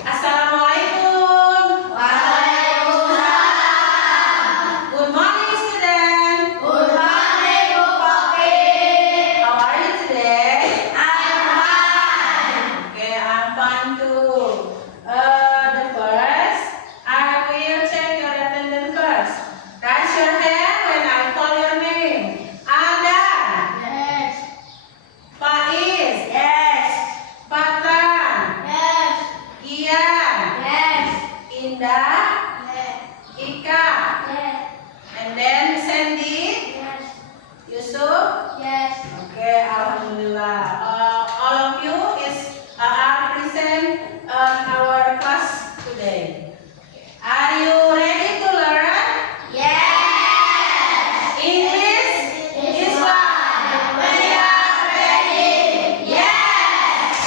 Assalamualaikum. Waalaikumsalam. Good morning, student. Good morning, Bu Poppy. How are you today? I'm fine. Okay, I'm fine too. The first, I will check your attendance first. Raise your hand when I call your name. Ada, Yes. Faiz, Yes. Fatan, Yes. Ian, Yes. Indah, Yes. Ika, Yes. and then Sandy, Yes. Yusuf. Yes. Okay, alhamdulillah. All of you are present in our class today. Are you ready to learn Yes. English? This one. We are ready. Yes.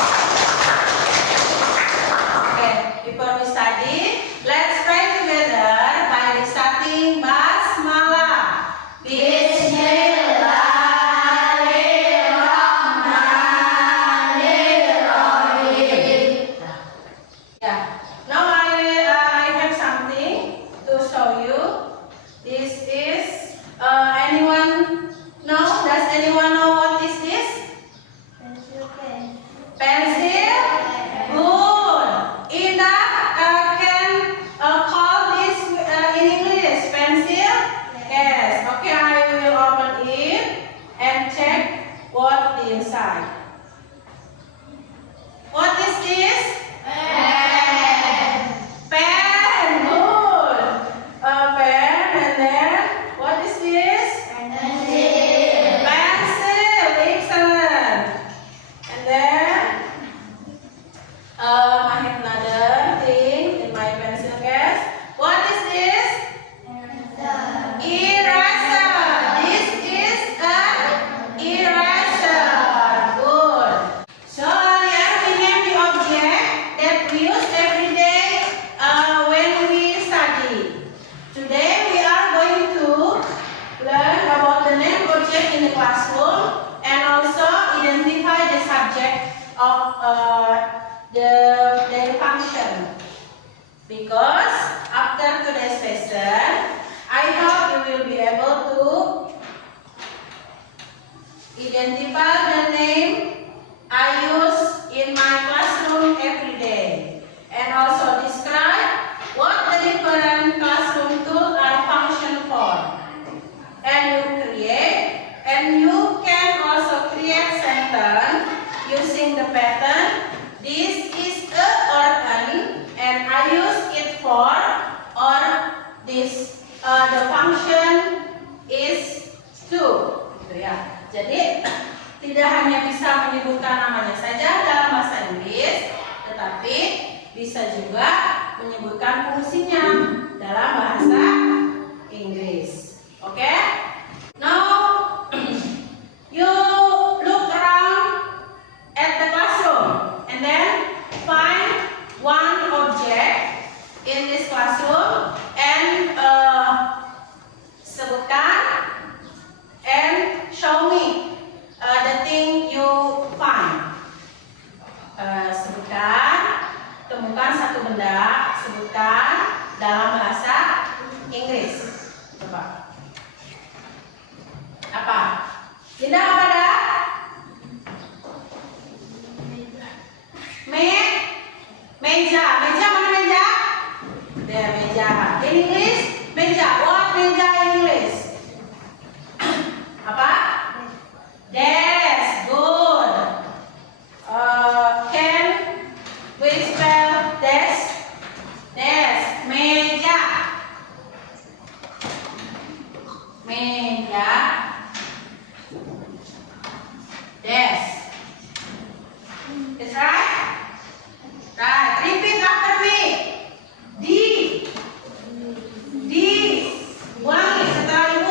Okay, before we study, let's pray together by reciting Basmalah. Bismillahirrahmanirrahim. Yeah. Now I have something to show you. This is anyone know? Does anyone know what is this? Pencil. Good. Indah can call this in English pencil. Yes. Okay, I will open it and check what the inside. What is this? Pen. Pen. Good. A pen, and then what is this? Pencil. Pencil. Excellent. And then I have another thing in my pencil case. What is this? Eraser. This is an eraser. Good. So earlier we named the object that we use every day when we study. Today we are going to learn about the named object in the classroom and also identify the subject of their function. Because after today's lesson, I hope you will be able to identify the name I use in my classroom every day and also describe what the different classroom tools are function for. And you can also create sentence using the pattern. This is a or an, and I use it for, or this the function is to, gitu ya. Jadi tidak hanya bisa menyebutkan namanya saja dalam bahasa Inggris, tetapi bisa juga menyebutkan fungsinya dalam bahasa Inggris. Oke? Now you look around at the classroom and then find one object in this classroom and sebutkan and show me the thing you find. Temukan satu benda, sebutkan dalam bahasa Inggris. Coba. Apa? Tidak apa dah? Meja. Meja mana meja? There, meja. In English, meja. What meja in English? Apa? Desk. Good. Can we spell desk? Desk. Meja. Meja. Desk. It's right? Right. Repeat after me. D. D. Ulangi setelah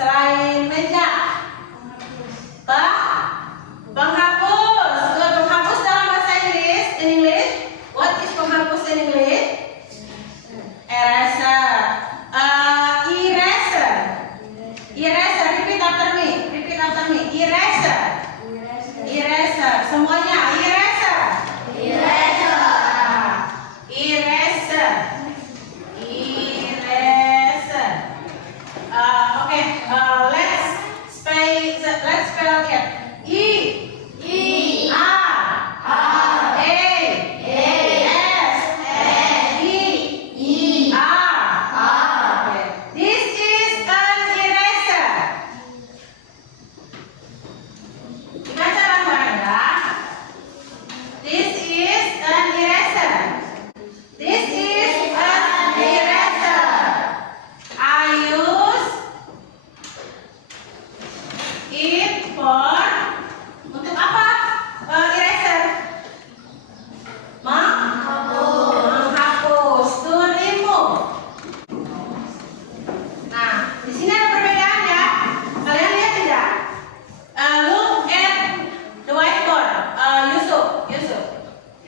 Selain meja. Penghapus. Good. Penghapus dalam bahasa Inggris. In English, what is penghapus in English? Eraser. Eraser. Eraser. Repeat after me. Repeat after me. Eraser. Eraser. Semuanya. Eraser. Eraser. Eraser. Eraser. Okay. Let's spell it. E. E. R. R. A. A. S. E. E. R. R. Okay. This is an eraser. Dibaca bareng-bareng ya. This is an eraser. This is an eraser. I use it for untuk apa? Eraser. Menghapus. To remove. Nah, di sini ada perbedaan ya. Kalian lihat tidak? Look at the whiteboard.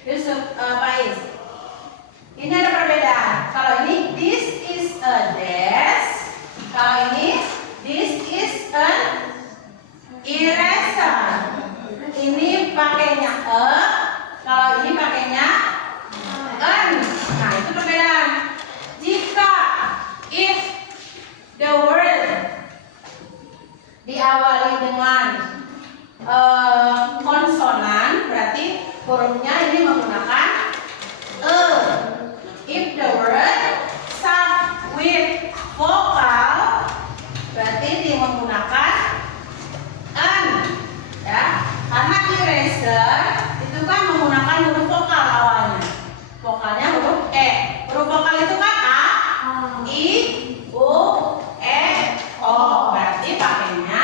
Yusuf, Pais. Ini ada perbedaan. Kalau ini, this is a desk. Kalau ini, this is an eraser. Ini pakainya a. Kalau ini pakainya an. Nah, itu perbedaan. Jika if the word diawali dengan konsonan, berarti hurufnya ini menggunakan e. If the word start with vokal, berarti dia menggunakan an. Ya, karena eraser itu kan menggunakan huruf vokal awalnya. Vokalnya huruf e. Huruf vokal itu kan a, i, u, e, o. Berarti pakainya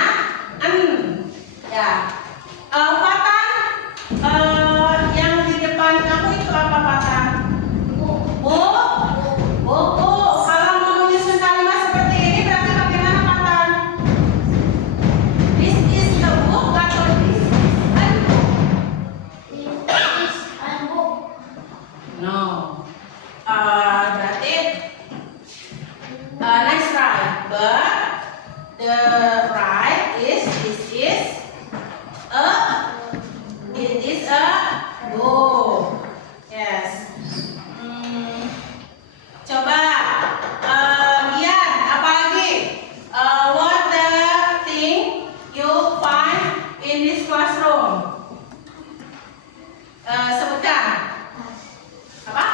an. Ya. Patan yang di depan kamu itu apa patan? Bu. Buku. Kalau mau menyusun kalimat seperti ini berarti bagaimana patan? This is the book atau this is a book? This is a book. No. Berarti next right. But the right is this is a. It is a book. Yes. Coba Gian, apa lagi? What the thing you find in this classroom? Sebutkan. Apa?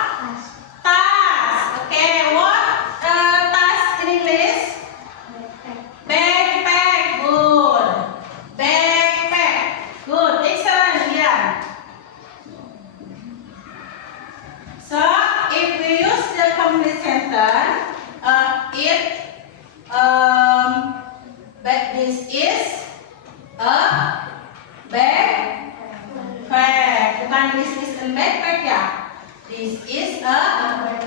Tas. Okay. What tas in English? Backpack. Good. Backpack. Good. Excellent, Gian. So, if we use the complete sentence, this is a backpack. Bukan this is a backpack ya. This is a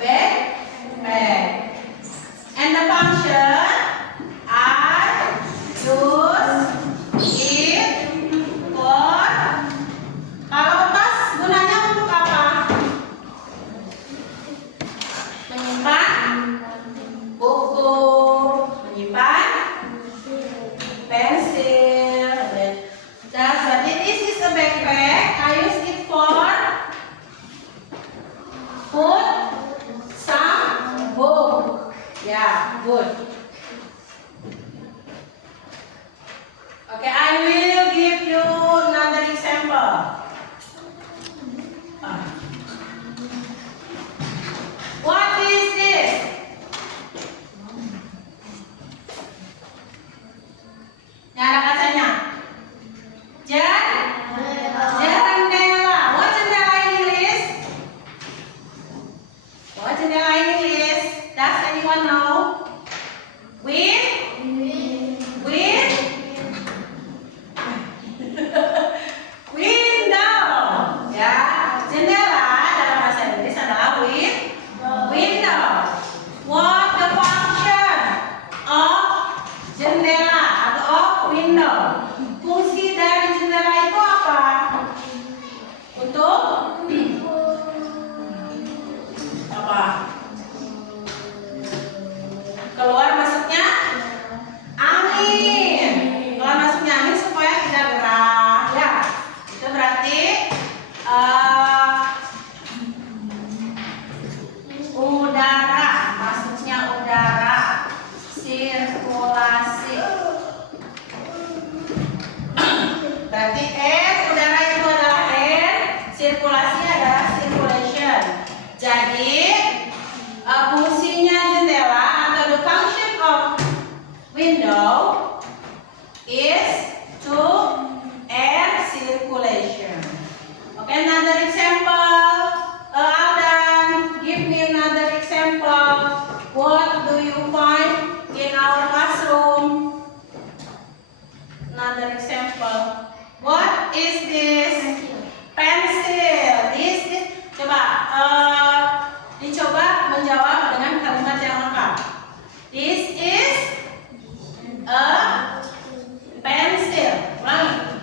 backpack. And the function I use it for. Kalau tas gunanya untuk apa? Menyimpan buku, menyimpan pensil. Jadi this is a backpack. I use it for put some book. Yeah, good. Okay, I will give you another example. What is this? Nyala kacanya. Jendela. What jendela in English? What jendela in English? Does anyone know? Window. Ya, jendela dalam bahasa Inggris adalah window. What the function of jendela? apa? Keluar masuknya angin. Keluar masuknya angin supaya tidak gerah, ya. Itu berarti udara, masuknya udara, sirkulasi. Berarti udara itu adalah air, sirkulasi adalah circulation. Jadi fungsinya jendela atau the function of window is to air circulation. Okay, another example. Aldan, give me another example. What do you find in our classroom? Another example. What is this? Pencil. This is. Coba dicoba menjawab dengan kalimat yang lengkap. This is a pencil. Ulangi.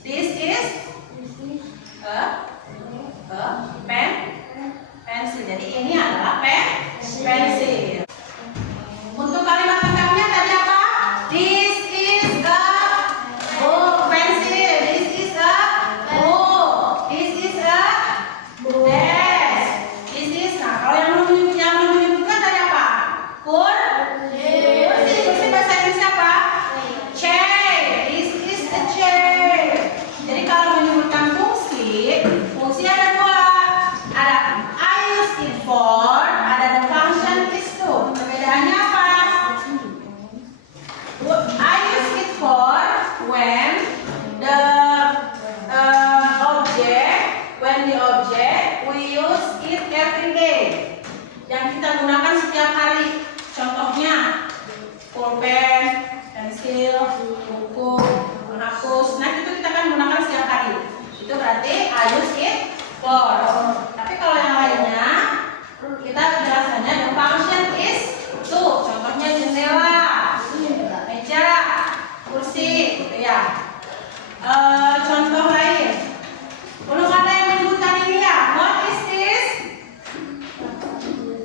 This is a pencil. Jadi ini adalah pensil. Untuk kalimat lengkapnya tadi apa? This is a book. Pencil. This is a book. This is a desk. This is. Nah, kalau yang menyebutkan tadi apa? Kursi. Kursi bahasa Inggris apa? Chair. This is a chair. Jadi kalau menyebutkan fungsi, fungsi ada dua. Ada I use it for, ada the function is to. Perbedaannya apa? I use it for when the object we use it every day. Yang kita gunakan setiap hari. Contohnya pulpen, pensil, buku, menghapus. Nah itu kita akan gunakan setiap hari. Itu berarti I use it for. Tapi kalau yang lainnya kita jelasannya the function is to. Contohnya jendela, meja, kursi, gitu ya. Contoh lain. Belum ada yang menyebutkan ini ya. What is this?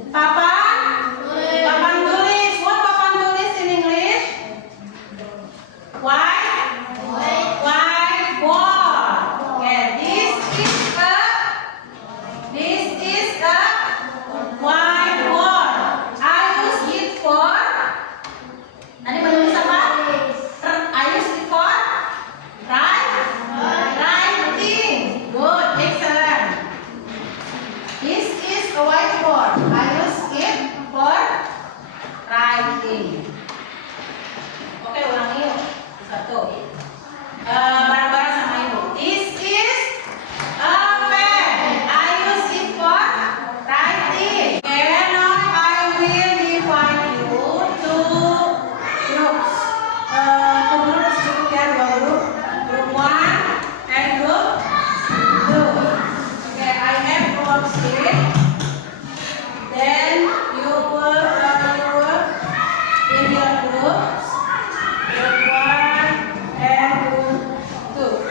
Papan? Papan tulis. What papan tulis in English? Whiteboard. Okay, this is a whiteboard. I use it for. Tadi menulis apa? I use it for writing. Good, excellent. This is a whiteboard. I use it for writing. Oke, ulangi yuk. Satu. Bareng-bareng sama ibu. This is a pen. I use it for writing. Okay, now I will divide you to groups. Two groups juga dua grup. Group 1 and group 2. Okay, I have worksheet. Then you work in your groups. Group 1 and group 2.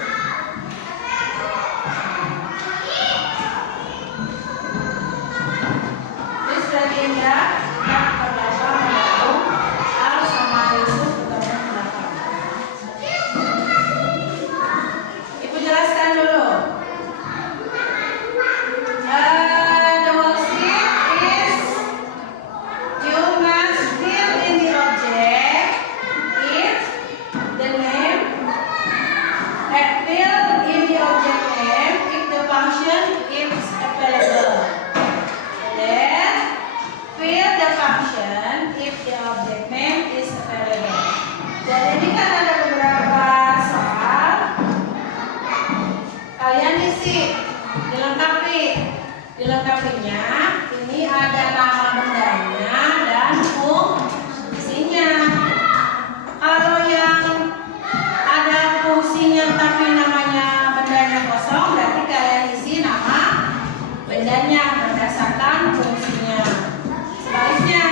This berarti Indra yang pertama mendukung Al sama Yusuf bertemu belakang. Ibu jelaskan dulu. The worksheet is you must fill in the object if the name fill in the object name if the function is available. Then fill the function if the object name is available. Jadi ini kan ada beberapa soal. Kalian isi, dilengkapinya. Ini ada nama bendanya dan fungsinya. Kalau yang ada fungsinya tapi namanya bendanya kosong, berarti kalian isi nama bendanya berdasarkan fungsinya. Sebaliknya,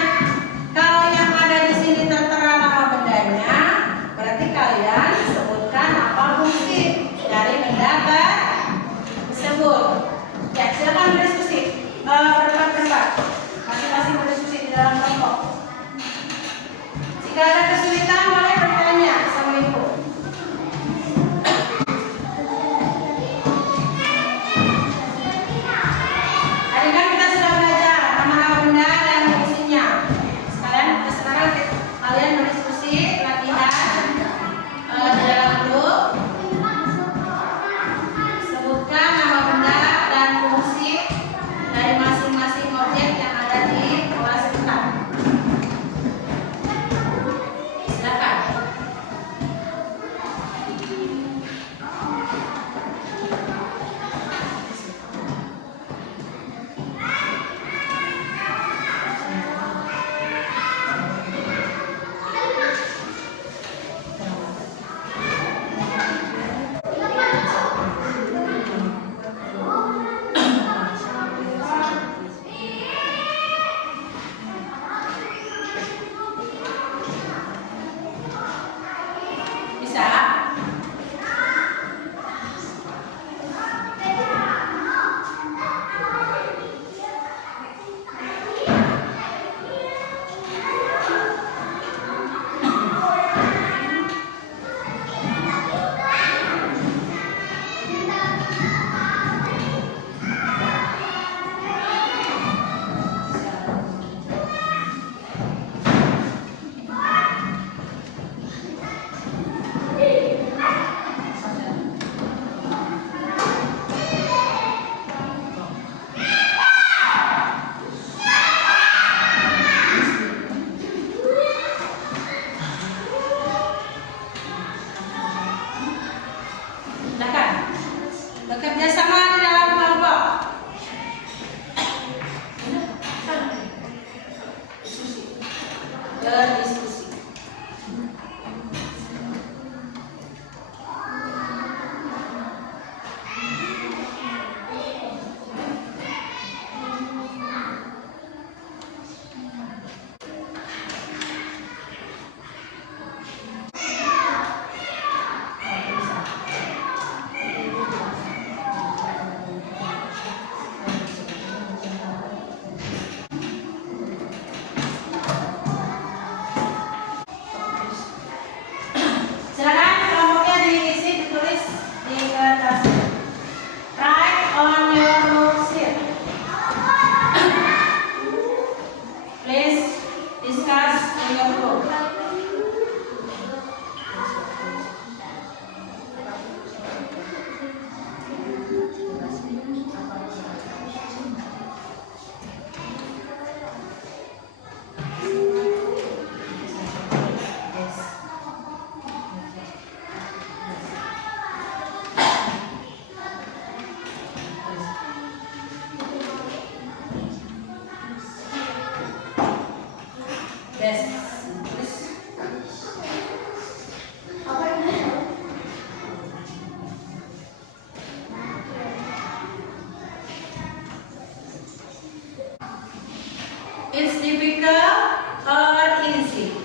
It's difficult or easy?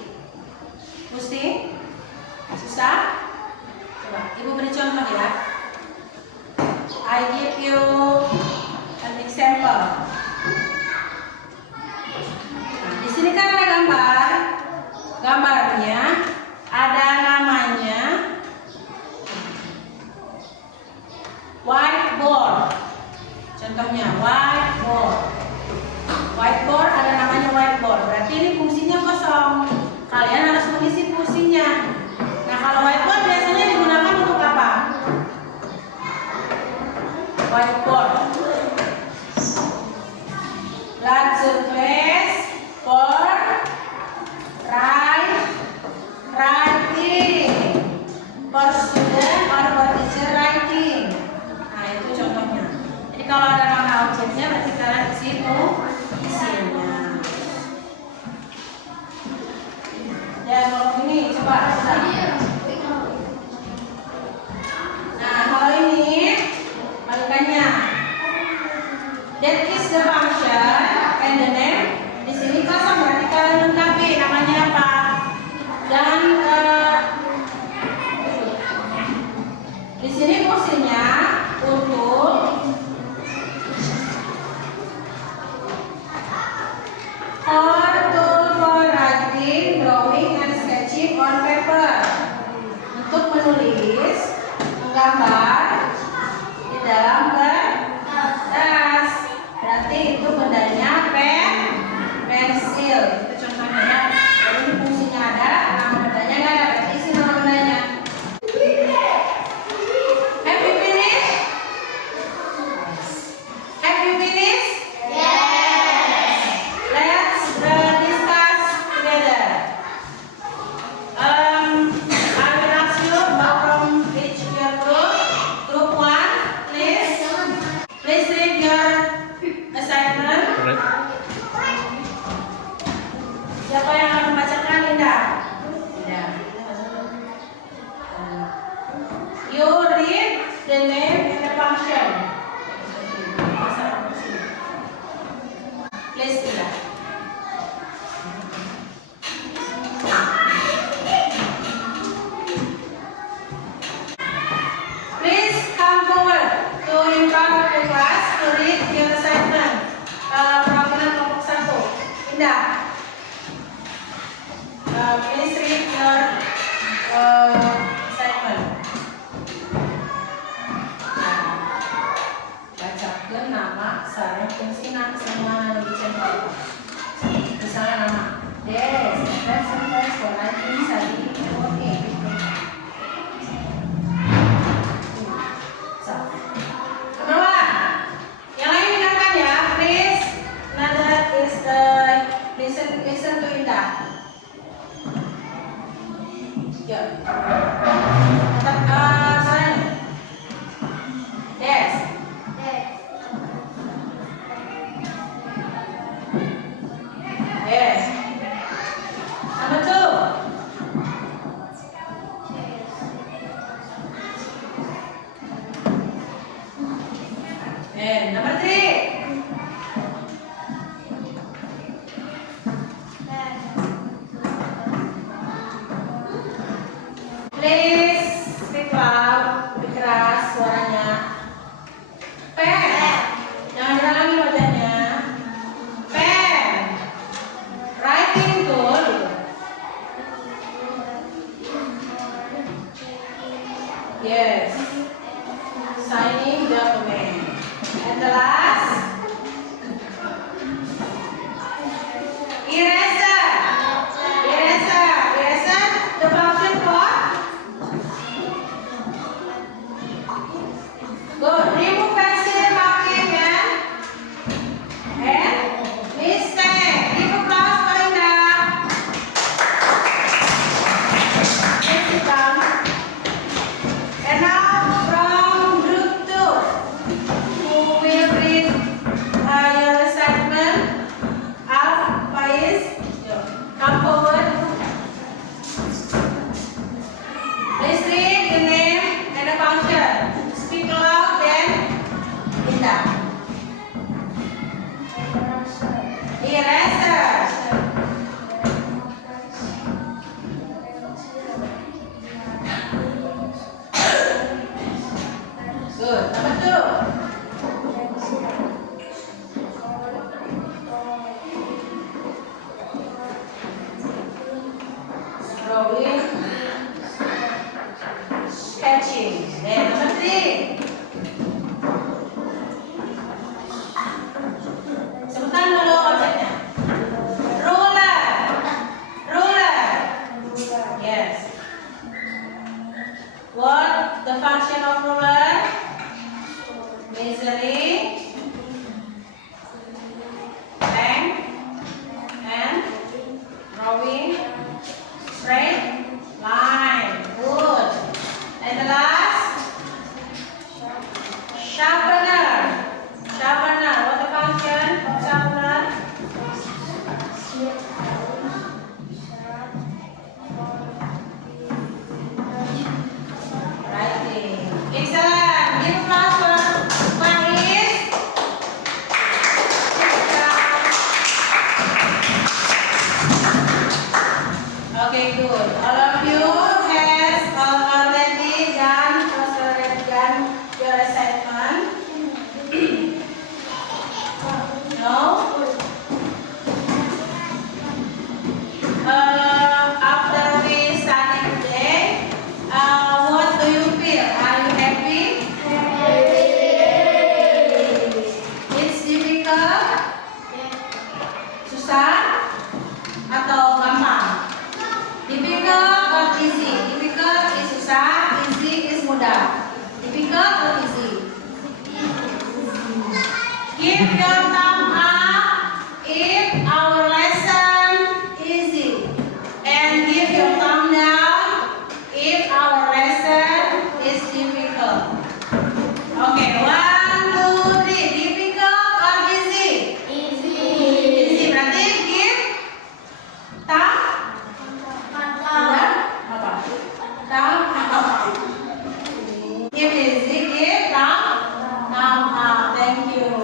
Musti? Susah? Coba, Ibu beri contoh ya. I give you an example. Nah, di sini kan ada gambar. Gambarnya ada namanya whiteboard. Contohnya whiteboard. Whiteboard ada namanya whiteboard. Berarti ini fungsinya kosong. Kalian harus mengisi fungsinya. Nah, kalau whiteboard biasanya digunakan untuk apa? Whiteboard. Large surface for writing. For student or for teacher writing. Nah, itu contohnya. Jadi kalau ada nama objeknya berarti kalian isi isinya. Ya, kalau ini coba. Nah, kalau ini balikannya. That is the function and the name. Di sini kosong berarti kalian lengkapi namanya apa. Dan di sini fungsinya untuk tool for writing, drawing, and sketching on paper. Untuk menulis, menggambar di dalam kertas. Berarti itu bendanya pensil. Itu contohnya ya. Jadi ini fungsinya ada, nama bendanya nggak ada. Berarti isi nama bendanya. Have you finished? Have you finished? Yes. Let's discuss together. I will ask you from each your group. Group 1, please. Please read your assignment. Siapa yang akan membacakan, Linda? Linda. You read the name and the function. Please, Linda. Please come forward to in front of the class to read your assignment. Perwakilan kelompok 1. Indah. Please read your assignment. Bacakan nama, sarang, fungsi, semua dicatat. Misalnya nama Des, sentence for writing, study, oke. Kedua, yang lain dengarkan ya, please. Another is listen to Indah. Ya. Sorry. Des. Yes. Number 2. And number 3. Please speak loud, lebih keras suaranya. Pen. Jangan dihalangi wajahnya. Pen. Writing tool. Yes. Signing document. And the last. Eraser. Eraser. Eraser. The function for susah atau gampang? Difficult or easy? Difficult is susah, easy is mudah. Difficult or easy? Give your thumb up if our lesson easy, and give your thumb down if our lesson is difficult. Okay, 1, 2, 3. Difficult or easy? Easy. Berarti give thumb. Benar? Apa? Thumb up. Give easy, give thumb up. Thank you.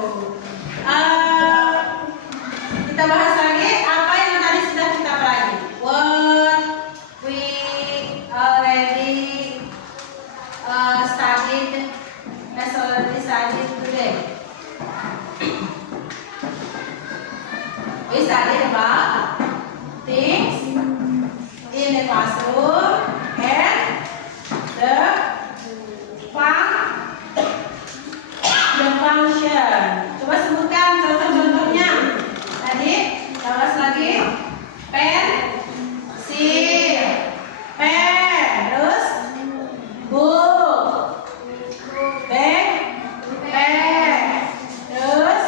Kita bahas lagi apa yang tadi sudah kita pelajari. What we already studied today. We studied about things in the classroom and the function. Coba sebutkan contoh-contohnya. Tadi bahas lagi pensil, pen, terus book, bag, pen, terus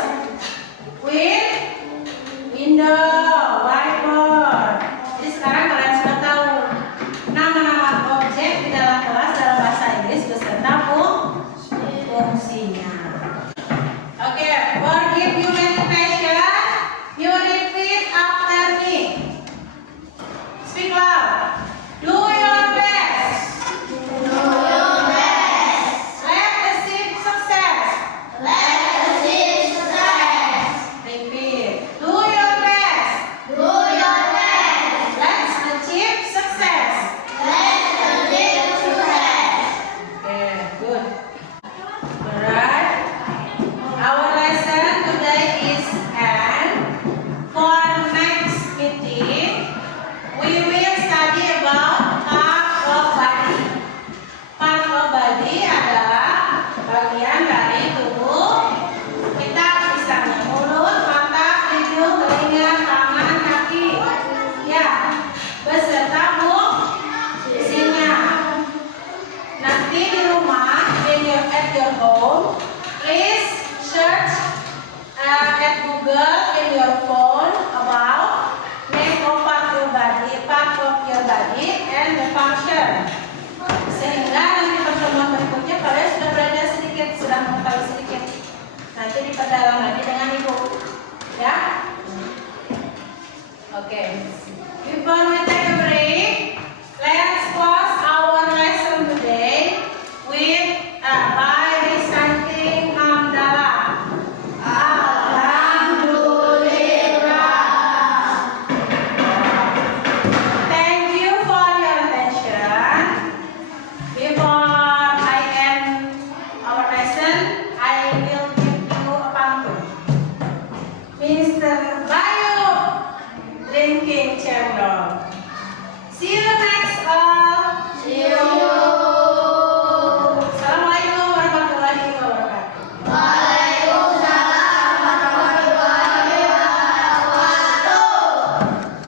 window, whiteboard. Jadi sekarang kalian sudah tahu nama-nama objek di dalam kelas dalam bahasa Inggris beserta fungsinya. Oke, for give you meditation, you repeat after me. Speak loud. Do your best. Let achieve success. Repeat. Do your best. Let's achieve success. Okay, good. Alright. Our lesson today is end. For next meeting, we will study about part of body. Part of body adalah bagian dari tubuh kita, misalnya mulut, mata, hidung, telinga, tangan, kaki. Ya, beserta fungsinya. Nanti di rumah, at your home, please search at Google in your phone about name of part of your body and the function. Sehingga nanti pertemuan berikutnya kalian sudah belajar sedikit, sudah mengetahui sedikit. Nanti diperdalam lagi dengan ibu, ya. Oke. Before we take a break, let's close our lesson today with by reciting hamdalah. Thank you for your attention. Before I end our lesson, I will give you a pantun. Mr. Bayu drinking cendol.